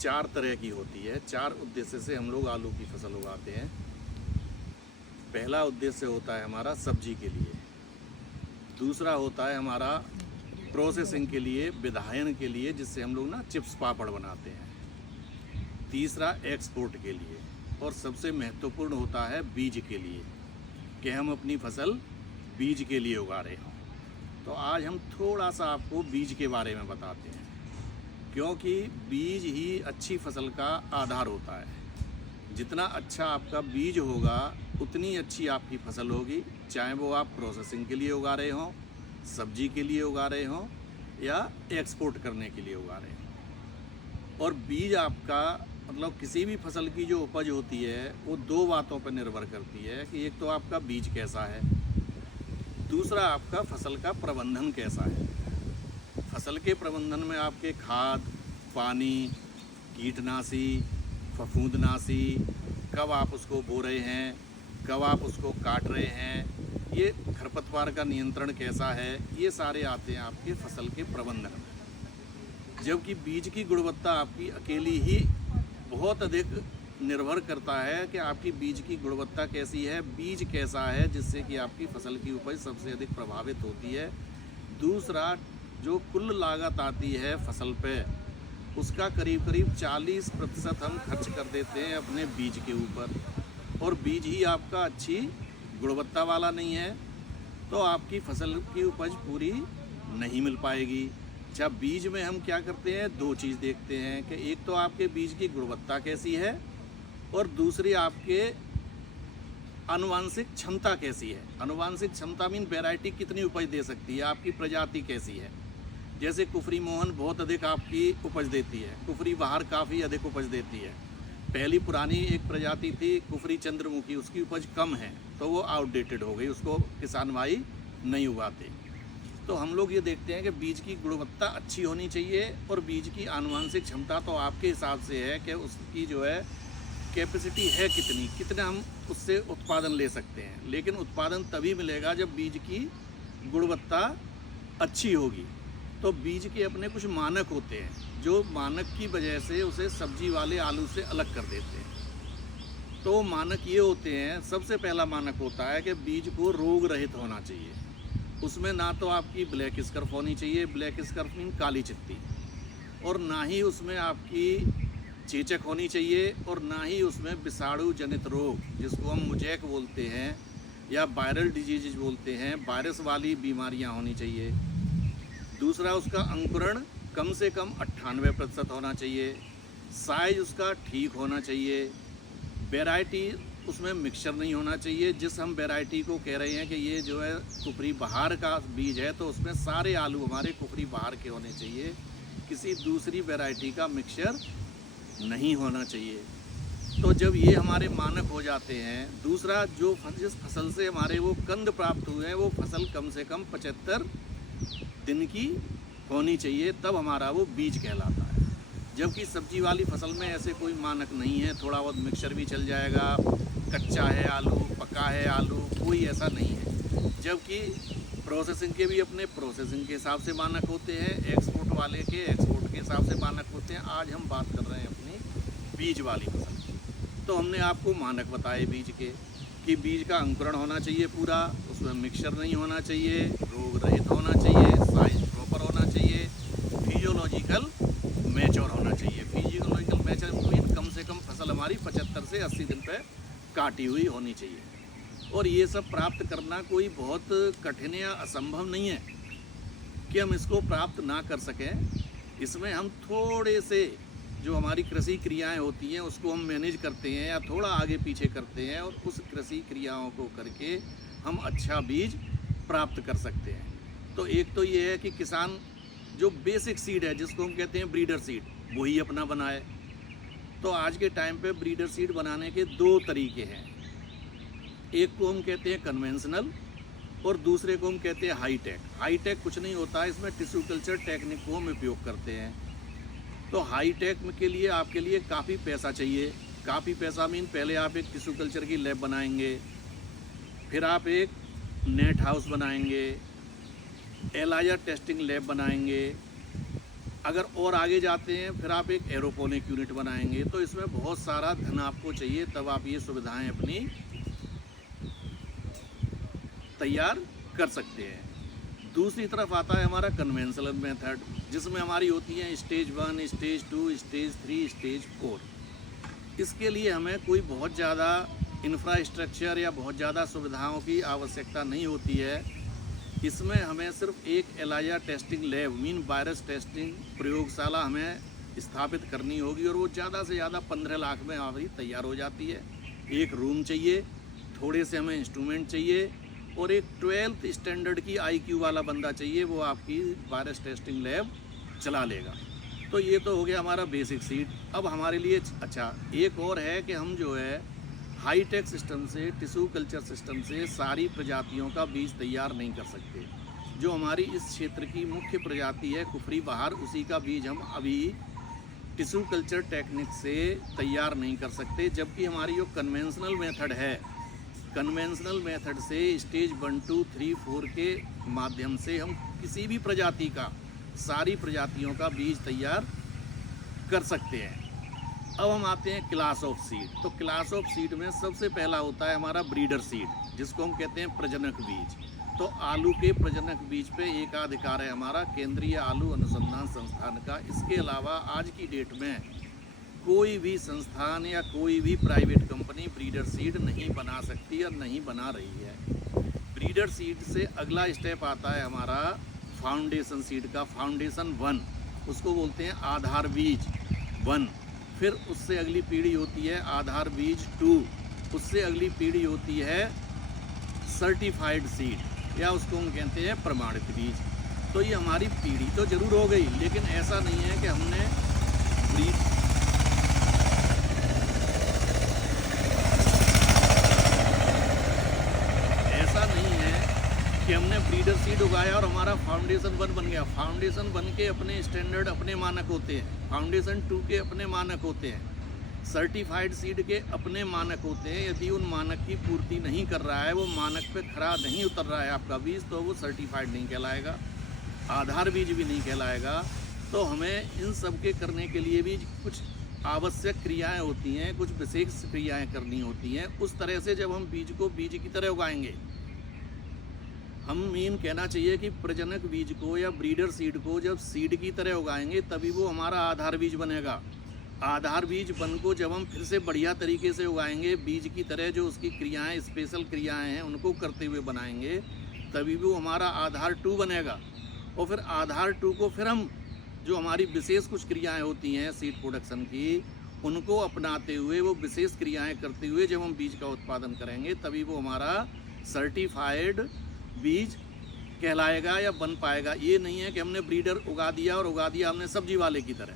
चार तरह की होती है। चार उद्देश्य से हम लोग आलू की फसल उगाते हैं। पहला उद्देश्य होता है हमारा सब्जी के लिए, दूसरा होता है हमारा प्रोसेसिंग के लिए, विधायन के लिए, जिससे हम लोग ना चिप्स पापड़ बनाते हैं, तीसरा एक्सपोर्ट के लिए, और सबसे महत्वपूर्ण होता है बीज के लिए, कि हम अपनी फसल बीज के लिए उगा रहे हों। तो आज हम थोड़ा सा आपको बीज के बारे में बताते हैं, क्योंकि बीज ही अच्छी फसल का आधार होता है। जितना अच्छा आपका बीज होगा उतनी अच्छी आपकी फसल होगी, चाहे वो आप प्रोसेसिंग के लिए उगा रहे हों, सब्जी के लिए उगा रहे हों, या एक्सपोर्ट करने के लिए उगा रहे हों। और बीज आपका मतलब किसी भी फसल की जो उपज होती है वो दो बातों पर निर्भर करती है, कि एक तो आपका बीज कैसा है, दूसरा आपका फसल का प्रबंधन कैसा है। फसल के प्रबंधन में आपके खाद, पानी, कीटनाशी, फफूंदनाशी, कब आप उसको बो रहे हैं, कब आप उसको काट रहे हैं, ये खरपतवार का नियंत्रण कैसा है, ये सारे आते हैं आपके फसल के प्रबंधन में। जबकि बीज की गुणवत्ता आपकी अकेली ही बहुत अधिक निर्भर करता है कि आपकी बीज की गुणवत्ता कैसी है, बीज कैसा है, जिससे कि आपकी फसल की उपज सबसे अधिक प्रभावित होती है। दूसरा, जो कुल लागत आती है फसल पे, उसका करीब करीब 40% हम खर्च कर देते हैं अपने बीज के ऊपर, और बीज ही आपका अच्छी गुणवत्ता वाला नहीं है तो आपकी फसल की उपज पूरी नहीं मिल पाएगी। अच्छा, बीज में हम क्या करते हैं, दो चीज़ देखते हैं, कि एक तो आपके बीज की गुणवत्ता कैसी है, और दूसरी आपके आनुवांशिक क्षमता कैसी है। आनुवांशिक क्षमता मीन वैरायटी कितनी उपज दे सकती है, आपकी प्रजाति कैसी है। जैसे कुफरी मोहन बहुत अधिक आपकी उपज देती है, कुफरी बहार काफ़ी अधिक उपज देती है। पहली पुरानी एक प्रजाति थी कुफरी चंद्रमुखी, उसकी उपज कम है तो वो आउटडेटेड हो गई, उसको किसान भाई नहीं उगाते। तो हम लोग ये देखते हैं कि बीज की गुणवत्ता अच्छी होनी चाहिए, और बीज की आनुवांशिक क्षमता तो आपके हिसाब से है कि उसकी जो है कैपेसिटी है कितनी, कितना हम उससे उत्पादन ले सकते हैं। लेकिन उत्पादन तभी मिलेगा जब बीज की गुणवत्ता अच्छी होगी। तो बीज के अपने कुछ मानक होते हैं, जो मानक की वजह से उसे सब्जी वाले आलू से अलग कर देते हैं। तो मानक ये होते हैं, सबसे पहला मानक होता है कि बीज को रोग रहित होना चाहिए। उसमें ना तो आपकी ब्लैक स्कर्फ होनी चाहिए, ब्लैक स्कर्फ मीन काली चित्ती, और ना ही उसमें आपकी चेचक होनी चाहिए, और ना ही उसमें विषाणु जनित रोग, जिसको हम मुजैक बोलते हैं या वायरल डिजीज बोलते हैं, वायरस वाली बीमारियां होनी चाहिए। दूसरा, उसका अंकुरण कम से कम 98% होना चाहिए, साइज उसका ठीक होना चाहिए, वैरायटी उसमें मिक्सचर नहीं होना चाहिए। जिस हम वैरायटी को कह रहे हैं कि ये जो है कुफरी बहार का बीज है, तो उसमें सारे आलू हमारे कुफरी बहार के होने चाहिए, किसी दूसरी वैरायटी का मिक्सचर नहीं होना चाहिए। तो जब ये हमारे मानक हो जाते हैं, दूसरा, जो जिस फसल से हमारे वो कंद प्राप्त हुए हैं, वो फसल कम से कम 75 दिन की होनी चाहिए, तब हमारा वो बीज कहलाता है। जबकि सब्जी वाली फसल में ऐसे कोई मानक नहीं है, थोड़ा बहुत मिक्सचर भी चल जाएगा, कच्चा है आलू, पका है आलू, कोई ऐसा नहीं है। जबकि प्रोसेसिंग के भी अपने प्रोसेसिंग के हिसाब से मानक होते हैं, एक्सपोर्ट वाले के एक्सपोर्ट के हिसाब से मानक होते हैं। आज हम बात कर रहे हैं अपनी बीज वाली फसल की। तो हमने आपको मानक बताए बीज के, कि बीज का अंकुरण होना चाहिए पूरा, उसमें मिक्सचर नहीं होना चाहिए, रोग रहित होना चाहिए, साइज प्रॉपर होना चाहिए, फिजियोलॉजिकल मैच्योर होना चाहिए। फिजियोलॉजिकल मैच्योर मीन कम से कम फसल हमारी 75 से 80 दिन पे काटी हुई होनी चाहिए। और ये सब प्राप्त करना कोई बहुत कठिन या असंभव नहीं है कि हम इसको प्राप्त ना कर सकें। इसमें हम थोड़े से जो हमारी कृषि क्रियाएं होती हैं उसको हम मैनेज करते हैं या थोड़ा आगे पीछे करते हैं, और उस कृषि क्रियाओं को करके हम अच्छा बीज प्राप्त कर सकते हैं। तो एक तो ये है कि किसान जो बेसिक सीड है, जिसको हम कहते हैं ब्रीडर सीड, वही अपना बनाए। तो आज के टाइम पे ब्रीडर सीड बनाने के दो तरीके हैं, एक को हम कहते हैं कन्वेंशनल, और दूसरे को हम कहते हैं हाई टेक। हाई टेक कुछ नहीं होता है, इसमें टिश्यू कल्चर टेक्निक को हम उपयोग करते हैं। तो हाई टेक के लिए आपके लिए काफ़ी पैसा चाहिए। काफ़ी पैसा मीन पहले आप एक टिश्यू कल्चर की लैब बनाएंगे, फिर आप एक नेट हाउस बनाएंगे, एलाया टेस्टिंग लैब बनाएंगे, अगर और आगे जाते हैं फिर आप एक एरोपोनिक यूनिट बनाएंगे, तो इसमें बहुत सारा धन आपको चाहिए, तब आप ये सुविधाएं अपनी तैयार कर सकते हैं। दूसरी तरफ आता है हमारा कन्वेंशनल मेथड, जिसमें हमारी होती हैं स्टेज 1, स्टेज 2, स्टेज 3, स्टेज 4। इसके लिए हमें कोई बहुत ज़्यादा इंफ्रास्ट्रक्चर या बहुत ज़्यादा सुविधाओं की आवश्यकता नहीं होती है। इसमें हमें सिर्फ एक ELISA testing lab mean virus testing प्रयोगशाला हमें स्थापित करनी होगी, और वो ज़्यादा से ज़्यादा 15 लाख में हमारी तैयार हो जाती है। एक रूम चाहिए, थोड़े से हमें इंस्ट्रूमेंट चाहिए, और एक 12th स्टैंडर्ड की IQ वाला बंदा चाहिए, वो आपकी वायरस टेस्टिंग लैब चला लेगा। तो ये तो हो गया हमारा बेसिक सीड। अब हमारे लिए अच्छा एक और है कि हम जो है हाईटेक सिस्टम से, टिश्यू कल्चर सिस्टम से सारी प्रजातियों का बीज तैयार नहीं कर सकते। जो हमारी इस क्षेत्र की मुख्य प्रजाति है कुफरी बहार, उसी का बीज हम अभी टिश्यू कल्चर टेक्निक से तैयार नहीं कर सकते। जबकि हमारी जो कन्वेंशनल मेथड है, कन्वेंशनल मेथड से स्टेज 1, 2, 3, 4 के माध्यम से हम किसी भी प्रजाति का, सारी प्रजातियों का बीज तैयार कर सकते हैं। अब हम आते हैं क्लास ऑफ सीड। तो क्लास ऑफ सीड में सबसे पहला होता है हमारा ब्रीडर सीड, जिसको हम कहते हैं प्रजनक बीज। तो आलू के प्रजनक बीज पे एकाधिकार है हमारा केंद्रीय आलू अनुसंधान संस्थान का। इसके अलावा आज की डेट में कोई भी संस्थान या कोई भी प्राइवेट कंपनी ब्रीडर सीड नहीं बना सकती और नहीं बना रही है। ब्रीडर सीड से अगला स्टेप आता है हमारा फाउंडेशन सीड का, फाउंडेशन 1, उसको बोलते हैं आधार बीज 1। फिर उससे अगली पीढ़ी होती है आधार बीज 2, उससे अगली पीढ़ी होती है सर्टिफाइड सीड, या उसको हम कहते हैं प्रमाणित बीज। तो ये हमारी पीढ़ी तो जरूर हो गई, लेकिन ऐसा नहीं है कि हमने हमने ब्रीडर सीड उगाया और हमारा फाउंडेशन 1 बन गया। फाउंडेशन 1 के अपने स्टैंडर्ड, अपने मानक होते हैं। फाउंडेशन 2 के अपने मानक होते हैं। सर्टिफाइड सीड के अपने मानक होते हैं। यदि उन मानक की पूर्ति नहीं कर रहा है, वो मानक पे खरा नहीं उतर रहा है आपका बीज, तो वो सर्टिफाइड नहीं कहलाएगा, आधार बीज भी नहीं कहलाएगा। तो हमें इन सब के करने के लिए भी कुछ आवश्यक क्रियाएं होती हैं, कुछ विशेष क्रियाएं करनी होती हैं। उस तरह से जब हम बीज को बीज की तरह उगाएंगे, हम मीन कहना चाहिए कि प्रजनक बीज को या ब्रीडर सीड को जब सीड की तरह उगाएंगे, तभी वो हमारा आधार बीज बनेगा। आधार बीज वन को जब हम फिर से बढ़िया तरीके से उगाएंगे, बीज की तरह जो उसकी क्रियाएं, स्पेशल क्रियाएं हैं, उनको करते हुए बनाएंगे, तभी वो हमारा आधार 2 बनेगा। और फिर आधार 2 को फिर हम जो हमारी विशेष कुछ क्रियाएं होती हैं सीड प्रोडक्शन की, उनको अपनाते हुए, वो विशेष क्रियाएं करते हुए जब हम बीज का उत्पादन करेंगे, तभी वो हमारा सर्टिफाइड बीज कहलाएगा या बन पाएगा। ये नहीं है कि हमने ब्रीडर उगा दिया और उगा दिया हमने सब्जी वाले की तरह,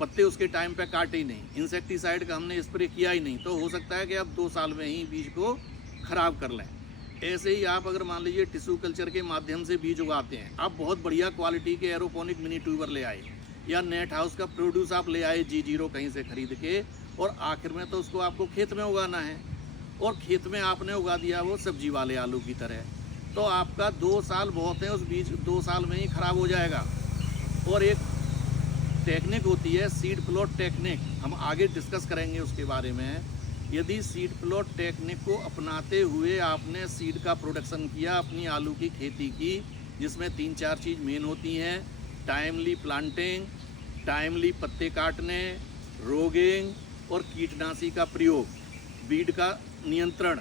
पत्ते उसके टाइम पे काटे ही नहीं, इंसेक्टिसाइड का हमने स्प्रे किया ही नहीं, तो हो सकता है कि आप 2 साल में ही बीज को खराब कर लें। ऐसे ही आप अगर मान लीजिए टिश्यू कल्चर के माध्यम से बीज उगाते हैं, आप बहुत बढ़िया क्वालिटी के एरोपोनिक मिनी ट्यूबर ले आए, या नेट हाउस का प्रोड्यूस आप ले आए G0 कहीं से खरीद के, और आखिर में तो उसको आपको खेत में उगाना है, और खेत में आपने उगा दिया वो सब्जी वाले आलू की तरह, तो आपका 2 साल बहुत है, उस बीज 2 साल में ही खराब हो जाएगा। और एक टेक्निक होती है सीड प्लॉट टेक्निक, हम आगे डिस्कस करेंगे उसके बारे में। यदि सीड प्लॉट टेक्निक को अपनाते हुए आपने सीड का प्रोडक्शन किया अपनी आलू की खेती की, जिसमें 3-4 चीज़ मेन होती हैं, टाइमली प्लांटिंग, टाइमली पत्ते काटने, रोगिंग और कीटनाशी का प्रयोग, बीड का नियंत्रण,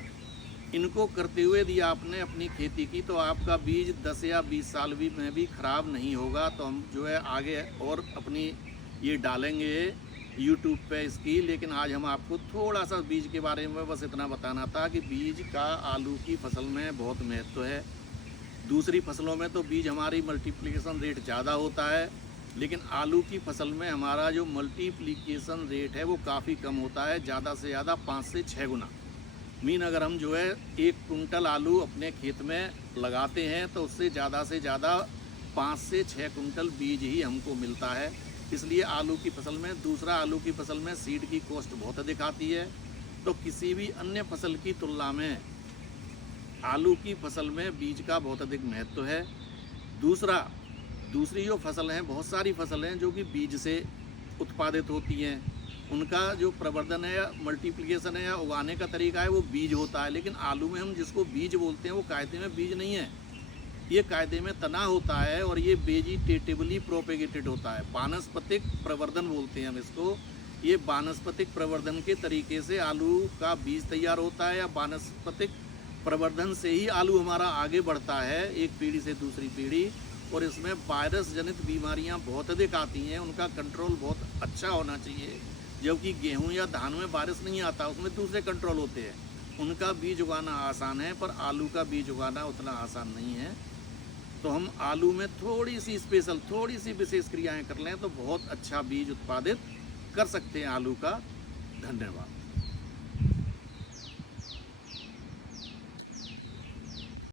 इनको करते हुए यदि आपने अपनी खेती की, तो आपका बीज 10 या 20 साल में भी ख़राब नहीं होगा। तो हम जो है आगे और अपनी ये डालेंगे YouTube पे इसकी, लेकिन आज हम आपको थोड़ा सा बीज के बारे में बस इतना बताना था कि बीज का आलू की फसल में बहुत महत्व है। दूसरी फसलों में तो बीज हमारी मल्टीप्लिकेशन रेट ज़्यादा होता है, लेकिन आलू की फसल में हमारा जो मल्टीप्लिकेशन रेट है वो काफ़ी कम होता है, ज़्यादा से ज़्यादा 5 से 6 गुना। मीन अगर हम जो है 1 कुंटल आलू अपने खेत में लगाते हैं, तो उससे ज़्यादा 5 से 6 कुंटल बीज ही हमको मिलता है। इसलिए आलू की फसल में, दूसरा आलू की फसल में सीड की कॉस्ट बहुत अधिक आती है, तो किसी भी अन्य फसल की तुलना में आलू की फसल में बीज का बहुत अधिक महत्व है। दूसरा, दूसरी जो फसल हैं, बहुत सारी फसल हैं जो कि बीज से उत्पादित होती हैं, उनका जो प्रवर्धन है या मल्टीप्लिकेशन है या उगाने का तरीका है वो बीज होता है। लेकिन आलू में हम जिसको बीज बोलते हैं वो कायदे में बीज नहीं है, ये कायदे में तना होता है और ये वेजिटेटिवली प्रोपेगेटेड होता है। वानस्पतिक प्रवर्धन बोलते हैं हम इसको। ये वानस्पतिक प्रवर्धन के तरीके से आलू का बीज तैयार होता है या वानस्पतिक प्रवर्धन से ही आलू हमारा आगे बढ़ता है एक पीढ़ी से दूसरी पीढ़ी। और इसमें वायरस जनित बीमारियां बहुत अधिक आती हैं, उनका कंट्रोल बहुत अच्छा होना चाहिए। जबकि गेहूं या धान में वायरस नहीं आता, उसमें दूसरे कंट्रोल होते हैं, उनका बीज उगाना आसान है, पर आलू का बीज उगाना उतना आसान नहीं है। तो हम आलू में थोड़ी सी स्पेशल, थोड़ी सी विशेष क्रियाएं कर लें तो बहुत अच्छा बीज उत्पादित कर सकते हैं आलू का। धन्यवाद।